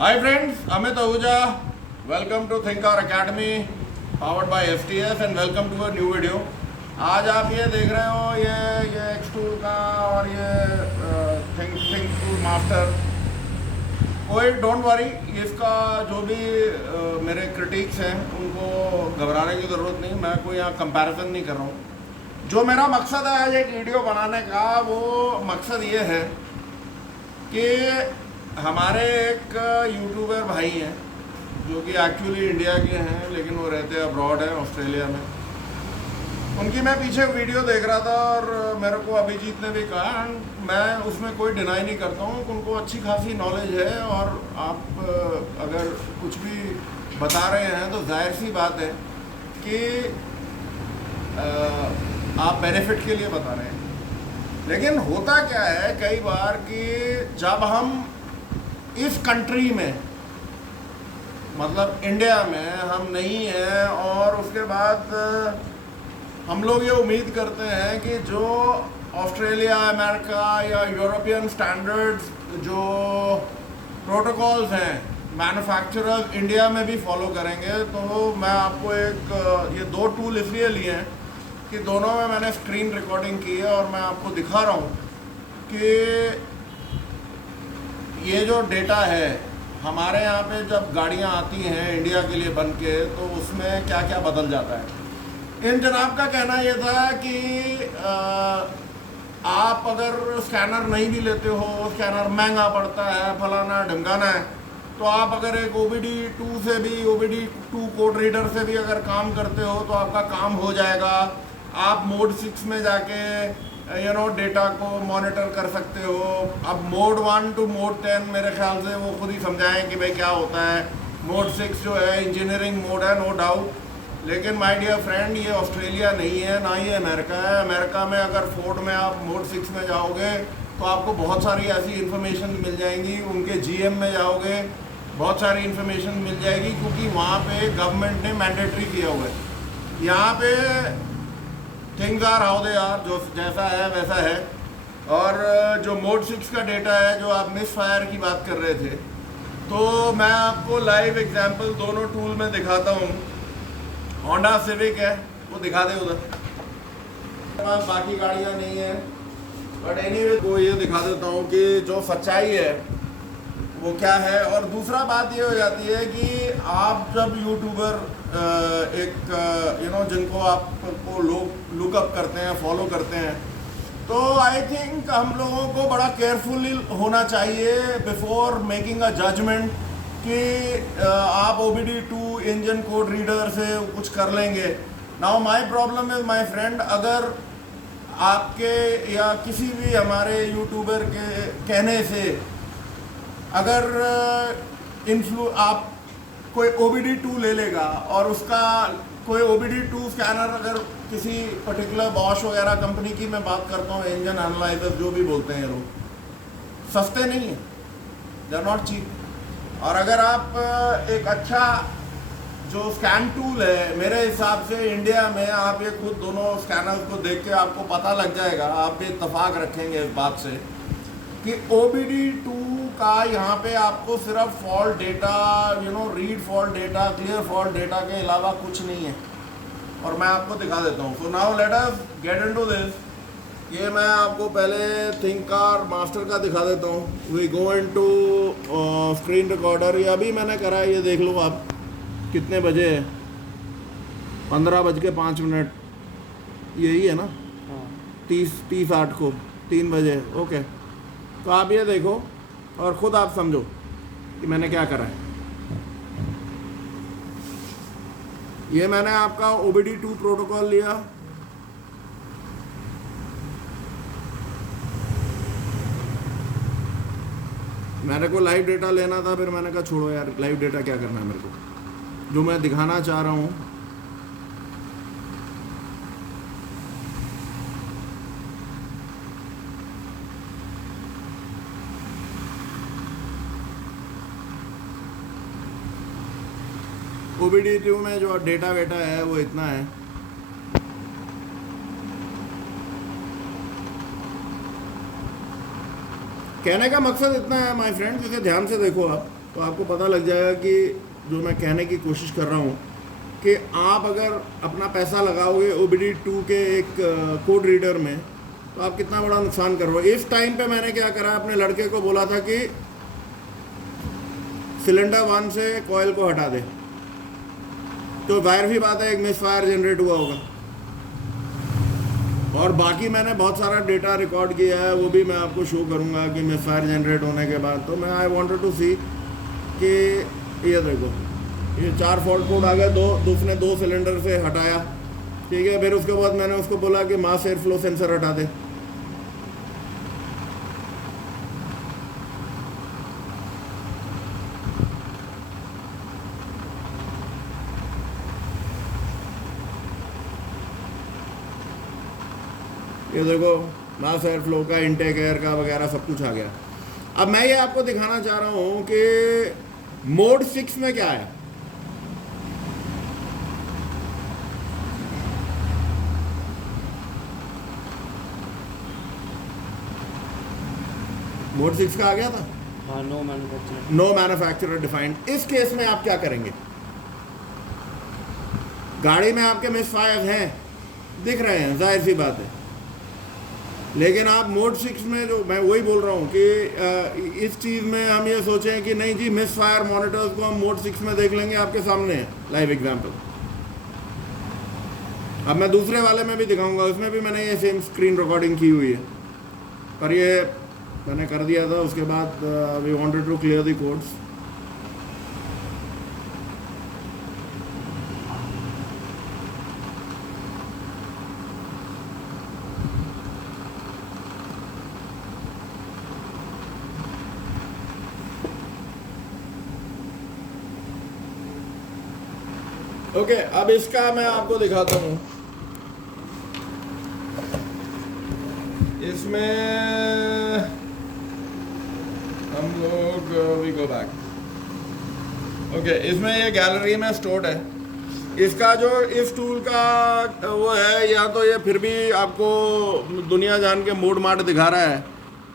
Hi friends, Amit Ahuja. Welcome to Think Our Academy, powered by STS, and welcome to a new video. आज आप ये देख रहे हो ये X2 का और ये थिंक टूल मास्टर। कोई डोंट वरी, इसका जो भी मेरे क्रिटिक्स हैं उनको घबराने की ज़रूरत नहीं। मैं कोई यहाँ कंपैरिजन नहीं कर रहा हूँ। जो मेरा मकसद है आज एक वीडियो बनाने का, वो मकसद ये है कि हमारे एक यूट्यूबर भाई हैं जो कि एक्चुअली इंडिया के हैं लेकिन वो रहते अब्रॉड हैं, ऑस्ट्रेलिया में। उनकी मैं पीछे वीडियो देख रहा था और मेरे को अभिजीत ने भी कहा, मैं उसमें कोई डिनाई नहीं करता हूँ, उनको अच्छी खासी नॉलेज है और आप अगर कुछ भी बता रहे हैं तो जाहिर सी बात है कि आप बेनिफिट के लिए बता रहे हैं। लेकिन होता क्या है कई बार कि जब हम इस कंट्री में, मतलब इंडिया में हम नहीं हैं और उसके बाद हम लोग ये उम्मीद करते हैं कि जो ऑस्ट्रेलिया, अमेरिका या यूरोपियन स्टैंडर्ड्स जो प्रोटोकॉल्स हैं मैन्युफैक्चरर्स इंडिया में भी फॉलो करेंगे। तो मैं आपको ये दो टूल इसलिए लिए हैं कि दोनों में मैंने स्क्रीन रिकॉर्डिंग की है और मैं आपको दिखा रहा हूँ कि ये जो डेटा है हमारे यहाँ पे जब गाड़ियाँ आती हैं इंडिया के लिए बन के, तो उसमें क्या क्या बदल जाता है। इन जनाब का कहना ये था कि आप अगर स्कैनर नहीं भी लेते हो, स्कैनर महंगा पड़ता है, फलाना ढमकाना है, तो आप अगर एक OBD2 से भी, OBD2 कोड रीडर से भी अगर काम करते हो तो आपका काम हो जाएगा। आप मोड 6 में जाके डेटा को मॉनिटर कर सकते हो। अब मोड 1 to मोड 10 मेरे ख्याल से वो खुद ही समझाएं कि भाई क्या होता है। मोड 6 जो है इंजीनियरिंग मोड है, नो डाउट। लेकिन माय डियर फ्रेंड, ये ऑस्ट्रेलिया नहीं है, ना ही अमेरिका है। अमेरिका में अगर फोर्ड में आप मोड 6 में जाओगे तो आपको बहुत सारी ऐसी इन्फॉर्मेशन मिल जाएंगी। उनके GM में जाओगे बहुत सारी इन्फॉर्मेशन मिल जाएगी, क्योंकि वहाँ पे गवर्नमेंट ने मैंडेटरी किया हुआ है। यहाँ पे things are how they are, जो जैसा है वैसा है। और जो मोड 6 का डेटा है, जो आप मिस फायर की बात कर रहे थे, तो मैं आपको लाइव एग्जांपल दोनों टूल में दिखाता हूँ। होंडा सिविक है, वो दिखा दे उधर। पास बाकी गाड़ियाँ नहीं है, बट एनीवे वो ये दिखा देता हूँ कि जो सच्चाई है वो क्या है। और दूसरा बात ये हो जाती है कि आप जब यूट्यूबर जिनको आपको लोग लुकअप करते हैं, फॉलो करते हैं, तो आई थिंक हम लोगों को बड़ा केयरफुली होना चाहिए बिफोर मेकिंग अ जजमेंट कि आप OBD2 इंजन कोड रीडर से कुछ कर लेंगे। Now my problem is my friend, अगर आपके या किसी भी हमारे यूट्यूबर के कहने से अगर आप कोई OBD2 ले लेगा और उसका कोई OBD2 स्कैनर, अगर किसी पर्टिकुलर बॉश वगैरह कंपनी की मैं बात करता हूँ, इंजन एनालाइजर जो भी बोलते हैं लोग, सस्ते नहीं हैं, दे आर नॉट चीप। और अगर आप एक अच्छा जो स्कैन टूल है, मेरे हिसाब से इंडिया में आप ये खुद दोनों स्कैनर्स को देख के आपको पता लग जाएगा, आप भी इत्तेफाक रखेंगे इस बात से कि OBD2 का यहाँ पे आपको सिर्फ fault data, read fault data, clear fault data के अलावा कुछ नहीं है। और मैं आपको दिखा देता हूँ। So now let us get into this. ये मैं आपको पहले थिंकर मास्टर का दिखा देता हूँ। We go into screen recorder. ये अभी मैंने करा है, ये देख लो आप कितने बजे है, 15:05। यही है ना, 30:08 को 3 बजे। ओके, तो आप ये देखो और ख़ुद आप समझो कि मैंने क्या करा है। ये मैंने आपका OBD2 प्रोटोकॉल लिया, मेरे को लाइव डेटा लेना था, फिर मैंने कहा छोड़ो यार, लाइव डेटा क्या करना है मेरे को। जो मैं दिखाना चाह रहा हूँ OBD2 में जो डेटा वेटा है वो इतना है। कहने का मकसद इतना है माय फ्रेंड्स, इसे ध्यान से देखो आप तो आपको पता लग जाएगा कि जो मैं कहने की कोशिश कर रहा हूँ कि आप अगर अपना पैसा लगाओगे OBD2 के एक कोड रीडर में तो आप कितना बड़ा नुकसान कर रहे हो। इस टाइम पे मैंने क्या करा, अपने लड़के को बोला था कि सिलेंडर 1 से कॉयल को हटा दे, तो जाहिर सी बात है एक मिस फायर जनरेट हुआ होगा। और बाकी मैंने बहुत सारा डेटा रिकॉर्ड किया है, वो भी मैं आपको शो करूंगा कि मिस फायर जनरेट होने के बाद। तो मैं आई वांटेड टू सी कि ये देखो ये 4 फॉल्ट कोड आ गए, उसने 2 सिलेंडर से हटाया, ठीक है। फिर उसके बाद मैंने उसको बोला कि मास एयर फ्लो सेंसर हटा दे, ये देखो मास एयर फ्लो का, इनटेक एयर का वगैरह सब कुछ आ गया। अब मैं ये आपको दिखाना चाह रहा हूँ कि मोड 6 में क्या है। मोड 6 का आ गया था, हाँ, नो मैन्युफैक्चरर डिफाइंड। इस केस में आप क्या करेंगे, गाड़ी में आपके मिस फायर हैं, दिख रहे हैं, जाहिर सी बात है। लेकिन आप मोड 6 में, जो मैं वही बोल रहा हूँ कि इस चीज़ में हम ये सोचें कि नहीं जी मिस फायर मॉनिटर्स को हम मोड 6 में देख लेंगे, आपके सामने है लाइव एग्जांपल। अब मैं दूसरे वाले में भी दिखाऊंगा, उसमें भी मैंने ये सेम स्क्रीन रिकॉर्डिंग की हुई है, पर ये मैंने कर दिया था। उसके बाद we wanted to clear the codes. Okay, अब इसका मैं आपको दिखाता हूँ। इसमें हम लोग वी गो बैक। ओके, इसमें ये गैलरी में स्टोर्ड है। इसका जो इस टूल का वो है, या तो ये फिर भी आपको दुनिया जान के मोड मार्ट दिखा रहा है।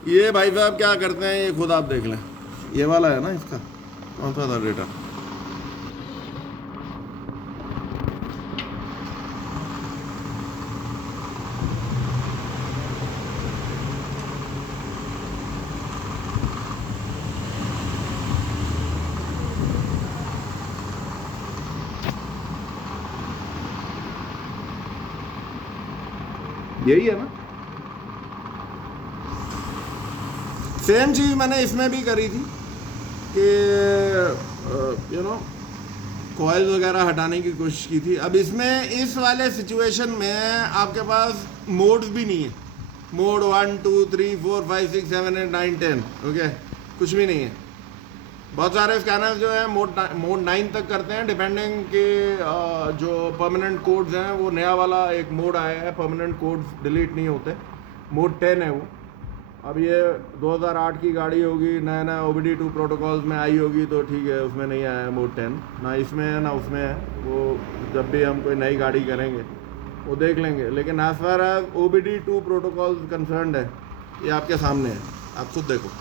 ये भाई साहब क्या करते हैं, ये खुद आप देख लें। ये वाला है ना, इसका कौन सा था डेटा, यही है ना। सेम चीज़ मैंने इसमें भी करी थी कि यू नो कॉइल वगैरह हटाने की कोशिश की थी। अब इसमें इस वाले सिचुएशन में आपके पास मोड्स भी नहीं है, मोड 1 2 3 4 5 6 7 8 9 10, ओके, कुछ भी नहीं है। बहुत सारे स्कैनर्स जो है मोड 9 तक करते हैं, डिपेंडिंग के जो परमानेंट कोड्स हैं, वो नया वाला एक मोड आया है, परमानेंट कोड्स डिलीट नहीं होते, मोड 10 है वो। अब ये 2008 की गाड़ी होगी, नया नया OBD2 प्रोटोकॉल्स में आई होगी, तो ठीक है, उसमें नहीं आया है मोड 10, ना इसमें है ना उसमें है। वो जब भी हम कोई नई गाड़ी करेंगे वो देख लेंगे। लेकिन as far as OBD2 protocols concerned है, ये आपके सामने है, आप खुद देखो।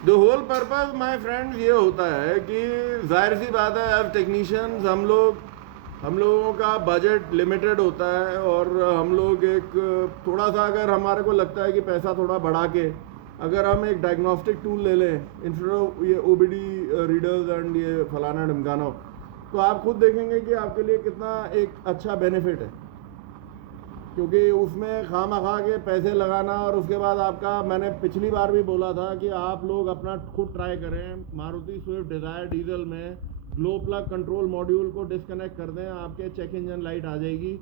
The whole purpose my friends ये होता है कि जाहिर सी बात है, एज टेक्नीशियंस हम लोगों का बजट लिमिटेड होता है, और हम लोग एक थोड़ा सा, अगर हमारे को लगता है कि पैसा थोड़ा बढ़ा के अगर हम एक डायग्नोस्टिक टूल ले लें इंस्टेड ऑफ ये OBD रीडर्स एंड ये फलाना ढमकाना, तो आप खुद देखेंगे कि आपके लिए कितना एक अच्छा बेनिफिट है। क्योंकि उसमें खामखा के पैसे लगाना, और उसके बाद आपका, मैंने पिछली बार भी बोला था कि आप लोग अपना खुद ट्राई करें, मारुति स्विफ्ट डिज़ायर डीजल में ग्लो प्लग कंट्रोल मॉड्यूल को डिस्कनेक्ट कर दें, आपके चेक इंजन लाइट आ जाएगी,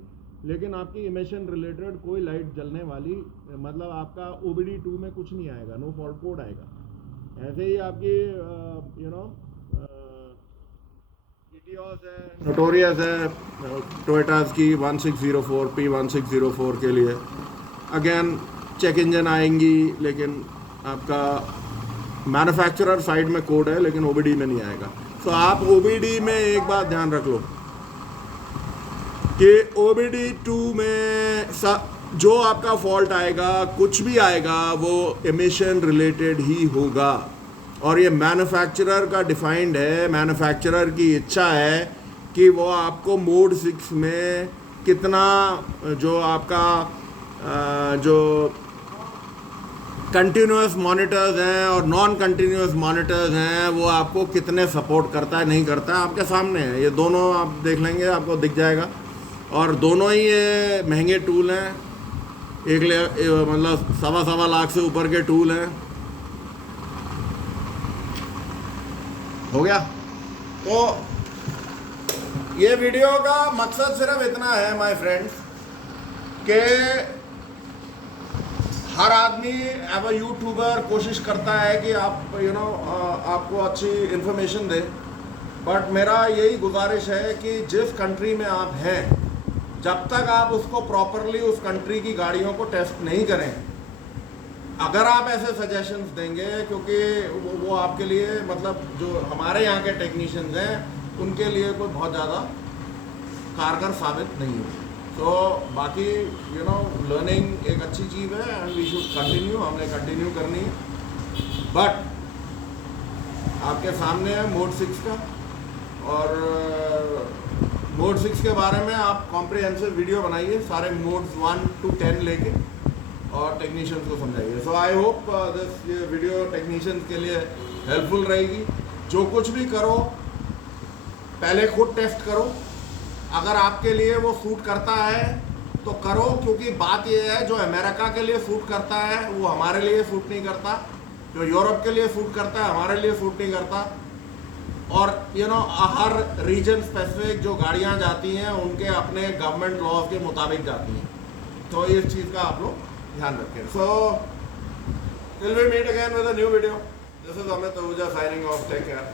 लेकिन आपकी इमिशन रिलेटेड कोई लाइट जलने वाली, मतलब आपका OBD2 में कुछ नहीं आएगा, नो फॉल्ट कोड आएगा। ऐसे ही आपकी ईटियोस है, नोटोरियस है, टोयोटास की 1604 P1604 के लिए अगेन चेक इंजन आएंगी, लेकिन आपका मैन्युफैक्चरर साइड में कोड है लेकिन ओबीडी में नहीं आएगा। तो आप ओबीडी में एक बात ध्यान रख लो कि ओबीडी 2 में जो आपका फॉल्ट आएगा, कुछ भी आएगा, वो एमिशन रिलेटेड ही होगा। और ये मैन्युफैक्चरर का डिफाइंड है, मैन्युफैक्चरर की इच्छा है कि वो आपको मोड 6 में कितना जो आपका जो कंटिन्यूस मॉनिटर्स हैं और नॉन कंटिन्यूस मॉनिटर्स हैं वो आपको कितने सपोर्ट करता है, नहीं करता है, आपके सामने है। ये दोनों आप देख लेंगे, आपको दिख जाएगा। और दोनों ही ये महंगे टूल हैं, मतलब 1.25 लाख से ऊपर के टूल हैं। हो गया। तो ये वीडियो का मकसद सिर्फ इतना है माय फ्रेंड्स कि हर आदमी एज अ यूट्यूबर कोशिश करता है कि आप आपको अच्छी इन्फॉर्मेशन दे। बट मेरा यही गुजारिश है कि जिस कंट्री में आप हैं, जब तक आप उसको प्रॉपरली उस कंट्री की गाड़ियों को टेस्ट नहीं करें, अगर आप ऐसे सजेशंस देंगे, क्योंकि वो आपके लिए, मतलब जो हमारे यहाँ के टेक्नीशियंस हैं उनके लिए कोई बहुत ज़्यादा कारगर साबित नहीं हो। तो बाकी लर्निंग एक अच्छी चीज़ है एंड वी शुड कंटिन्यू, हमने कंटिन्यू करनी है। बट आपके सामने है मोड 6 का, और मोड 6 के बारे में आप कॉम्प्रिहेंसिव वीडियो बनाइए, सारे मोड्स 1 to 10 लेके, और टेक्नीशियंस को समझाइए। सो आई होप दिस ये वीडियो टेक्नीशियंस के लिए हेल्पफुल रहेगी। जो कुछ भी करो पहले खुद टेस्ट करो, अगर आपके लिए वो सूट करता है तो करो, क्योंकि बात ये है जो अमेरिका के लिए सूट करता है वो हमारे लिए सूट नहीं करता, जो यूरोप के लिए सूट करता है हमारे लिए सूट नहीं करता। और हर रीजन स्पेसिफिक जो गाड़ियाँ जाती हैं उनके अपने गवर्नमेंट लॉज के मुताबिक जाती हैं। तो इस चीज़ का आप लोग ध्यान रखें। So till we meet again with a new video, this is Amit Ahuja signing off, take care.